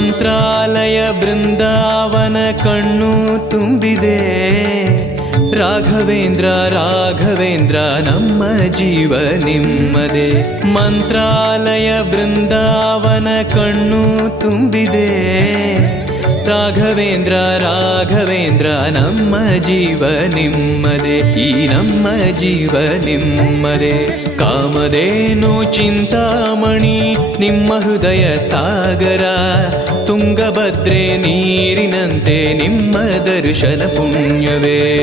ಮಂತ್ರಾಲಯ ಬೃಂದಾವನ ಕಣ್ಣು ತುಂಬಿದೆ. ರಾಘವೇಂದ್ರ ರಾಘವೇಂದ್ರ ನಮ್ಮ ಜೀವ ನಿಮ್ಮದೇ. ಮಂತ್ರಾಲಯ ಬೃಂದಾವನ ಕಣ್ಣು ತುಂಬಿದೆ. ರಾಘವೇಂದ್ರ ರಾಘವೇಂದ್ರ ನಮ್ಮ ಜೀವ ನಿಮ್ಮದೇ. ಈ ನಮ್ಮ ಜೀವ ನಿಮ್ಮದೇ. ಕಾಮಧೇನು ಚಿಂತಾಮಣಿ ನಿಮ್ಮ ಹೃದಯ ಸಾಗರ. ತುಂಗಭದ್ರೆ ನೀರಿನಂತೆ ನಿಮ್ಮ ದರ್ಶನ ಪುಣ್ಯವೇ.